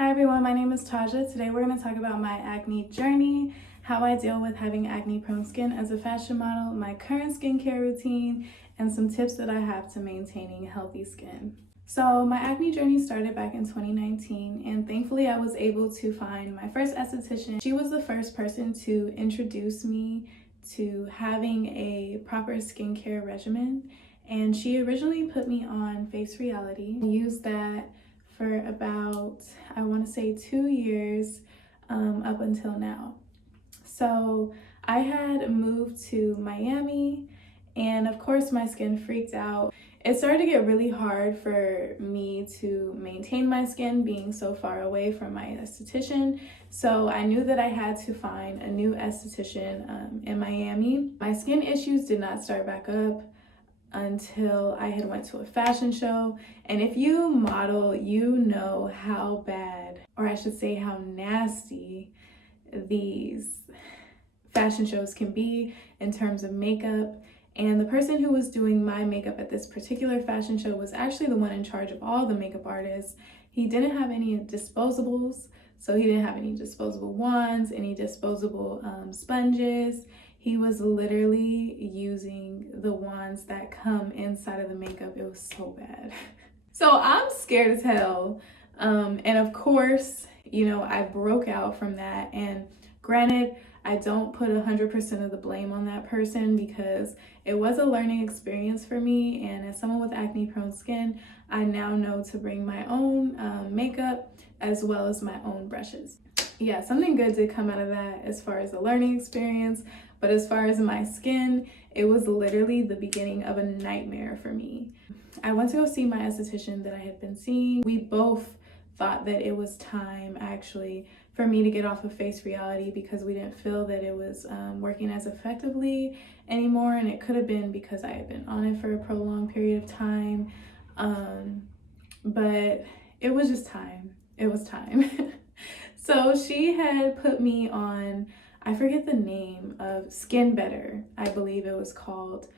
Hi everyone, my name is Taja. Today we're going to talk about my acne journey, how I deal with having acne-prone skin as a fashion model, my current skincare routine, and some tips that I have to maintaining healthy skin. So my acne journey started back in 2019, and thankfully I was able to find my first esthetician. She was the first person to introduce me to having a proper skincare regimen, and she originally put me on Face Reality. I used that for about, I want to say 2 years up until now. So I had moved to Miami, and of course my skin freaked out. It started to get really hard for me to maintain my skin being so far away from my esthetician. So I knew that I had to find a new esthetician in Miami. My skin issues did not start back up until I had went to a fashion show. And if you model, you know how bad, or I should say how nasty, these fashion shows can be in terms of makeup. And the person who was doing my makeup at this particular fashion show was actually the one in charge of all the makeup artists. He didn't have any disposables, so he didn't have any disposable wands, any disposable sponges. He was literally using the wands that come inside of the makeup. It was so bad. So I'm scared as hell. And of course, you know, I broke out from that. And granted, I don't put 100% of the blame on that person because it was a learning experience for me. And as someone with acne-prone skin, I now know to bring my own makeup as well as my own brushes. Yeah, something good did come out of that as far as the learning experience. But as far as my skin, it was literally the beginning of a nightmare for me. I went to go see my esthetician that I had been seeing. We both thought that it was time actually for me to get off of Face Reality because we didn't feel that it was working as effectively anymore. And it could have been because I had been on it for a prolonged period of time. But it was just time. It was time. So she had put me on, I forget the name of Skin Better, I believe it was called.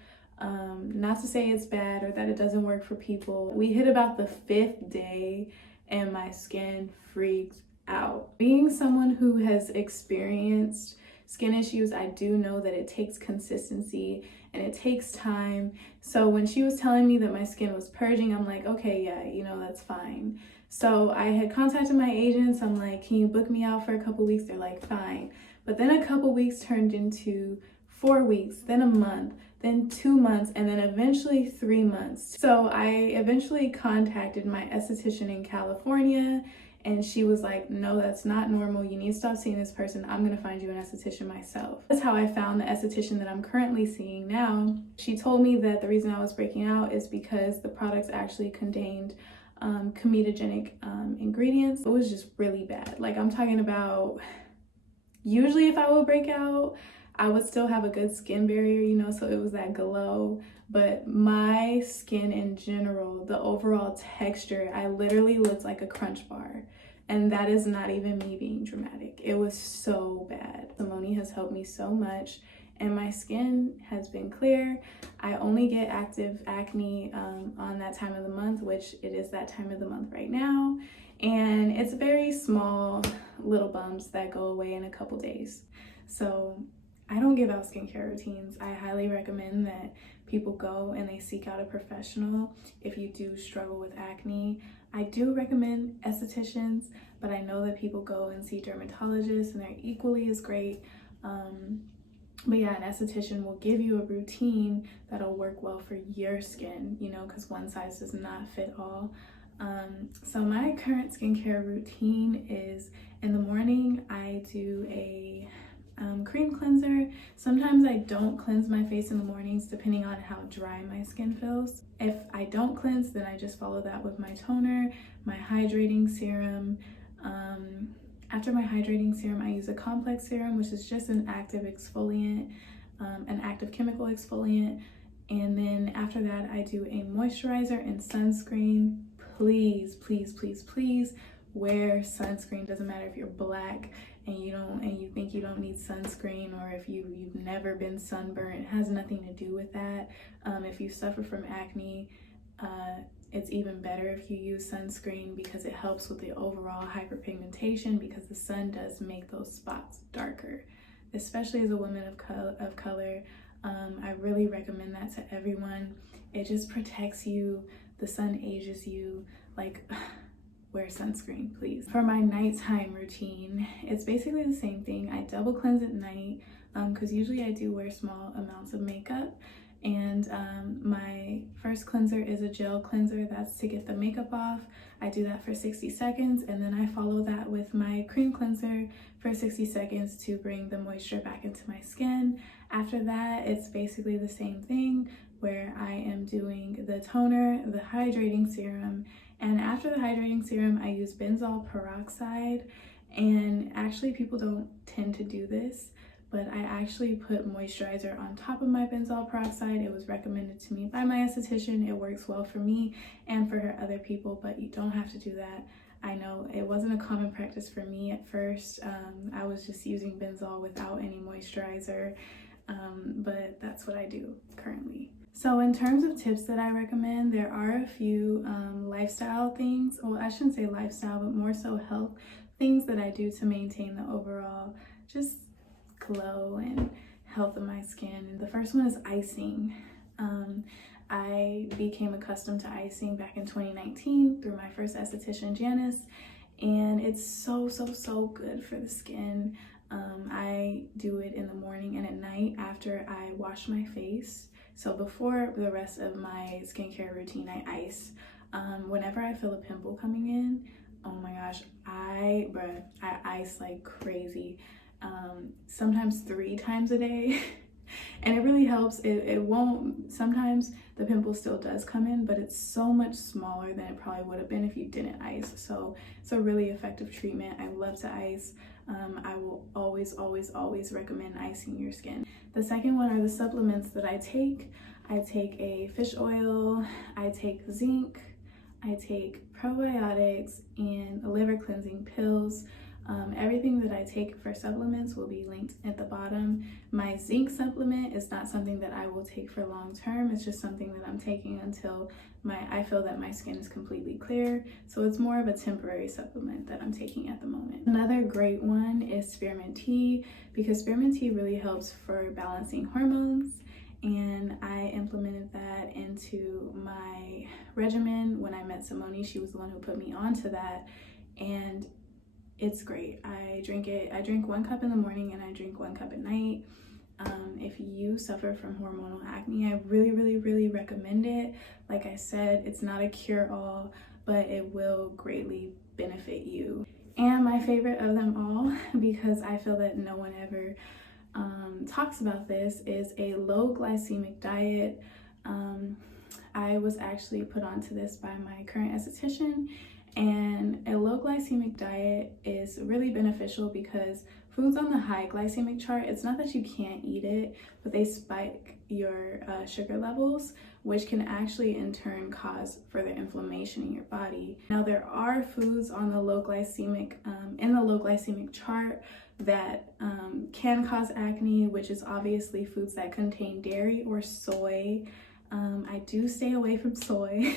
Not to say it's bad or that it doesn't work for people. We hit about the 5th day and my skin freaked out. Being someone who has experienced skin issues, I do know that it takes consistency and it takes time. So when she was telling me that my skin was purging, I'm like, okay, yeah, you know, that's fine. So I had contacted my agents. I'm like, can you book me out for a couple weeks? They're like, fine. But then a couple weeks turned into 4 weeks, then a month, then 2 months, and then eventually 3 months. So I eventually contacted my esthetician in California, and she was like, no, that's not normal. You need to stop seeing this person. I'm gonna find you an esthetician myself. That's how I found the esthetician that I'm currently seeing now. She told me that the reason I was breaking out is because the products actually contained comedogenic ingredients. It was just really bad. Like, I'm talking about, usually if I would break out, I would still have a good skin barrier, you know, so it was that glow. But my skin in general, the overall texture, I literally looked like a Crunch bar. And that is not even me being dramatic. It was so bad. Simone has helped me so much, and my skin has been clear. I only get active acne on that time of the month, which it is that time of the month right now. And it's very small little bumps that go away in a couple days. So I don't give out skincare routines. I highly recommend that people go and they seek out a professional if you do struggle with acne. I do recommend estheticians, but I know that people go and see dermatologists and they're equally as great. But yeah, an esthetician will give you a routine that'll work well for your skin, you know, because one size does not fit all. So my current skincare routine is, in the morning, I do a cream cleanser. Sometimes I don't cleanse my face in the mornings depending on how dry my skin feels. If I don't cleanse, then I just follow that with my toner, my hydrating serum. After my hydrating serum, I use a complex serum, which is just an active exfoliant, an active chemical exfoliant. And then after that, I do a moisturizer and sunscreen. Please, please, please, please wear sunscreen. Doesn't matter if you're black and you think you don't need sunscreen, or if you've never been sunburned. It has nothing to do with that. If you suffer from acne, it's even better if you use sunscreen because it helps with the overall hyperpigmentation, because the sun does make those spots darker, especially as a woman of color. I really recommend that to everyone. It just protects you. The sun ages you. Like, wear sunscreen, please. For my nighttime routine, it's basically the same thing. I double cleanse at night because usually I do wear small amounts of makeup. And my first cleanser is a gel cleanser. That's to get the makeup off. I do that for 60 seconds, and then I follow that with my cream cleanser for 60 seconds to bring the moisture back into my skin. After that, it's basically the same thing, where I am doing the toner, the hydrating serum, and after the hydrating serum, I use benzoyl peroxide. And actually, people don't tend to do this, but I actually put moisturizer on top of my benzoyl peroxide. It was recommended to me by my esthetician. It works well for me and for other people, but you don't have to do that. I know it wasn't a common practice for me at first. I was just using benzoyl without any moisturizer, but that's what I do currently. So in terms of tips that I recommend, there are a few lifestyle things. Well, I shouldn't say lifestyle, but more so health things that I do to maintain the overall just glow and health of my skin. And the first one is icing. I became accustomed to icing back in 2019 through my first esthetician, Janice, and it's so good for the skin. I do it in the morning and at night after I wash my face. So before the rest of my skincare routine, I ice. Whenever I feel a pimple coming in, oh my gosh, I ice like crazy. Sometimes 3 times a day. And it really helps. It won't, sometimes the pimple still does come in, but it's so much smaller than it probably would have been if you didn't ice. So it's a really effective treatment. I love to ice. I will always recommend icing your skin. The second one are the supplements that I take. I take a fish oil, I take zinc, I take probiotics, and liver cleansing pills. Everything that I take for supplements will be linked at the bottom. My zinc supplement is not something that I will take for long term. It's just something that I'm taking until I feel that my skin is completely clear. So it's more of a temporary supplement that I'm taking at the moment. Another great one is Spearmint Tea, because Spearmint Tea really helps for balancing hormones. And I implemented that into my regimen when I met Simone. She was the one who put me onto that, and it's great. I drink 1 cup in the morning and I drink 1 cup at night. If you suffer from hormonal acne, I really recommend it. Like I said, it's not a cure-all, but it will greatly benefit you. And my favorite of them all, because I feel that no one ever talks about this, is a low glycemic diet. I was actually put onto this by my current esthetician, and a low glycemic diet is really beneficial because foods on the high glycemic chart, it's not that you can't eat it, but they spike your sugar levels, which can actually in turn cause further inflammation in your body. Now, there are foods on the low glycemic, in the low glycemic chart that can cause acne, which is obviously foods that contain dairy or soy. I do stay away from soy.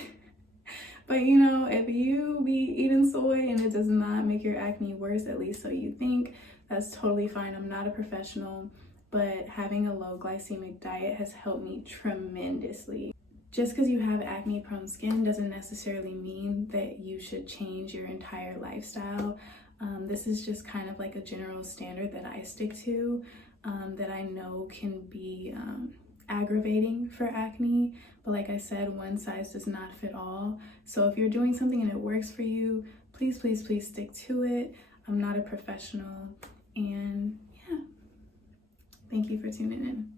But you know, if you be eating soy and it does not make your acne worse, at least so you think, that's totally fine. I'm not a professional, but having a low glycemic diet has helped me tremendously. Just because you have acne prone skin doesn't necessarily mean that you should change your entire lifestyle. This is just kind of like a general standard that I stick to, that I know can be aggravating for acne, but like I said, one size does not fit all. So if you're doing something and it works for you, please stick to it. I'm not a professional, and yeah, thank you for tuning in.